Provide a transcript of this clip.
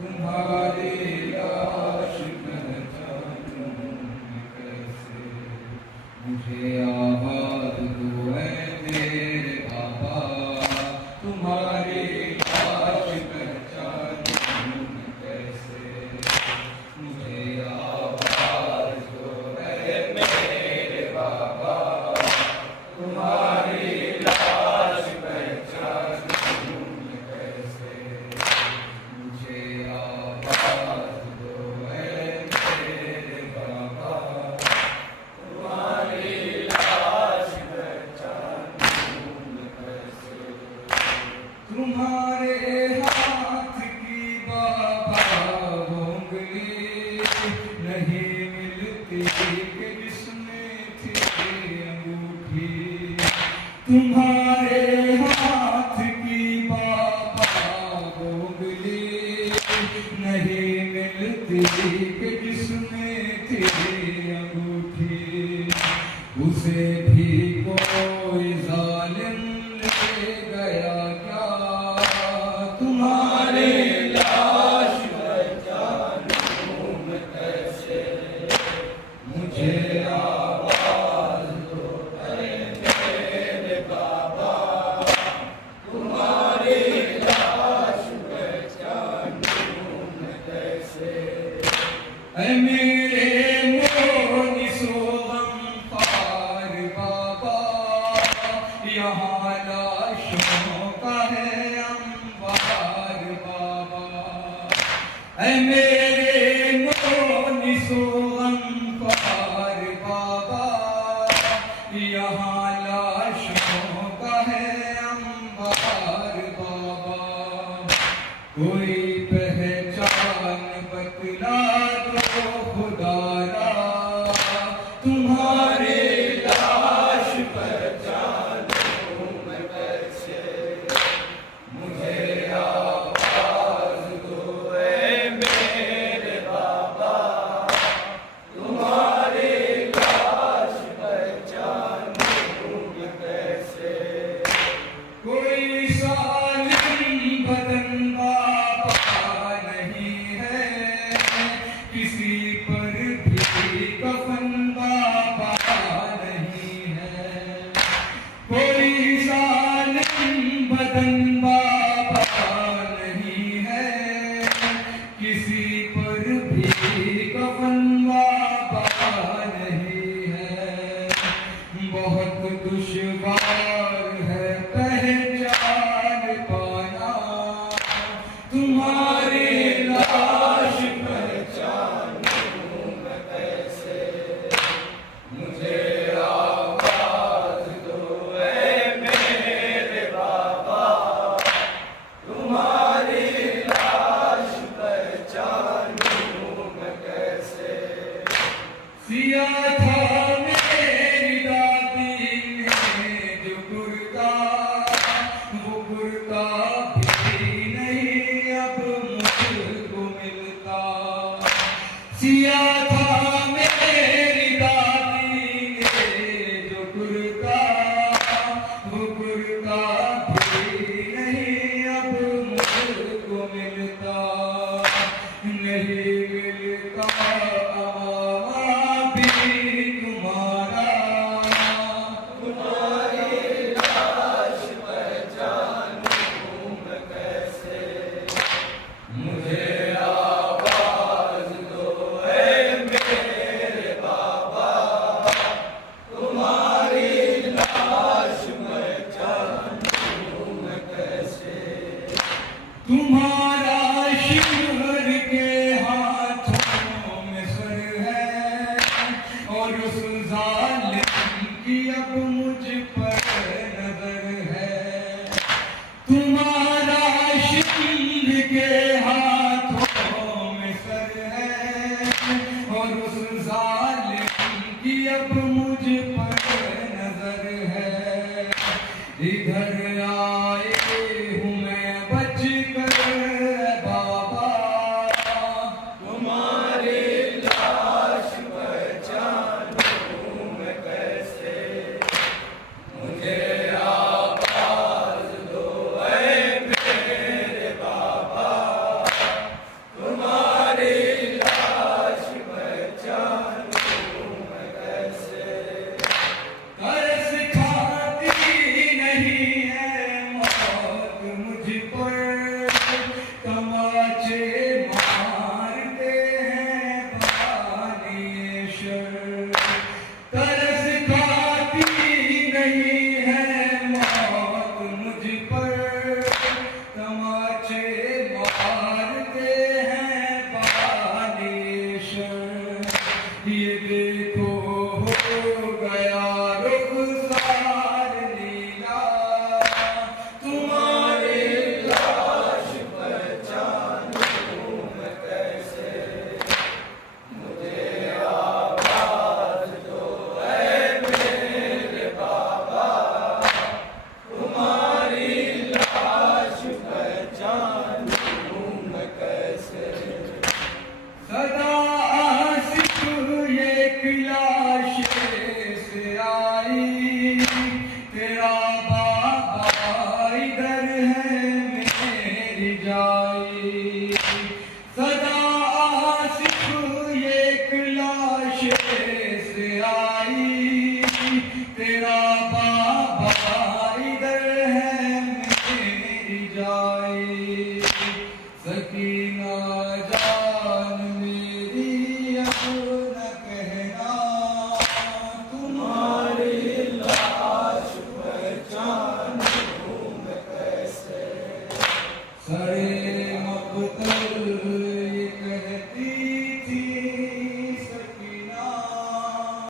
तुम्हारी लाश पहचानूं मैं कैसे। मुझे आवाज दो है मेरे बाबा, तुम्हारी लाश पहचानूं मैं कैसे। मुझे आवाज दो है मेरे बाबा, तुम्हारी लाश पहचानूं मैं कैसे। मुझे आवाज दो है मेरे बाबा, तुम्हारी लाश पहचानूं मैं कैसे। तुम्हारे हाथ की बाबा उंगली नहीं मिलती कि जिसमें थी अंगूठी। तुम्हारे हाथ की बाबा उंगली नहीं मिलती कि जिसमें थी अंगूठी। उसे भी कोई जालिम ले गया क्या, तुम्हारी लाश पहचानूं मैं कैसे। मुझे आवाज दो है मेरे बाबा, तुम्हारी लाश पहचानूं मैं कैसे। ऐ मेरे मोनिसो गमखार बाबा, यहाँ लाशों का है अंबार बाबा। ऐ मेरे मोनिसो गमखार बाबा, यहाँ लाशों का है अंबार बाबा। कोई पहचान बतला दो खुदारा, तुम्हारी लाश पहचानूं मैं कैसे। मुझे आवाज दो है मेरे बाबा, तुम्हारी लाश पहचानूं मैं कैसे। कोई सालिम बदन बाबा नहीं है, किसी पर भी कफन बाबा नहीं है। कोई सालिम बदन बाबा नहीं है, किसी पर भी कफन बाबा नहीं है। बहुत दुश्वार है पहचान पाना, तुम्हारी लाश पहचानूं मैं कैसे। मुझे आवाज दो है मेरे बाबा, तुम्हारी लाश पहचानूं मैं कैसे। सिया था मेरी दादी ने जो कुर्ता, वो कुर्ता भी नहीं अब मुझको मिलता। सिया था मेरी दादी ने जो कुर्ता, वो कुर्ता भी नहीं अब मुझको मिलता। नहीं मिलता आवा भी तुम्हारा, तुम्हारी लाश पहचानूं मैं कैसे। मुझे आवाज दो है जाए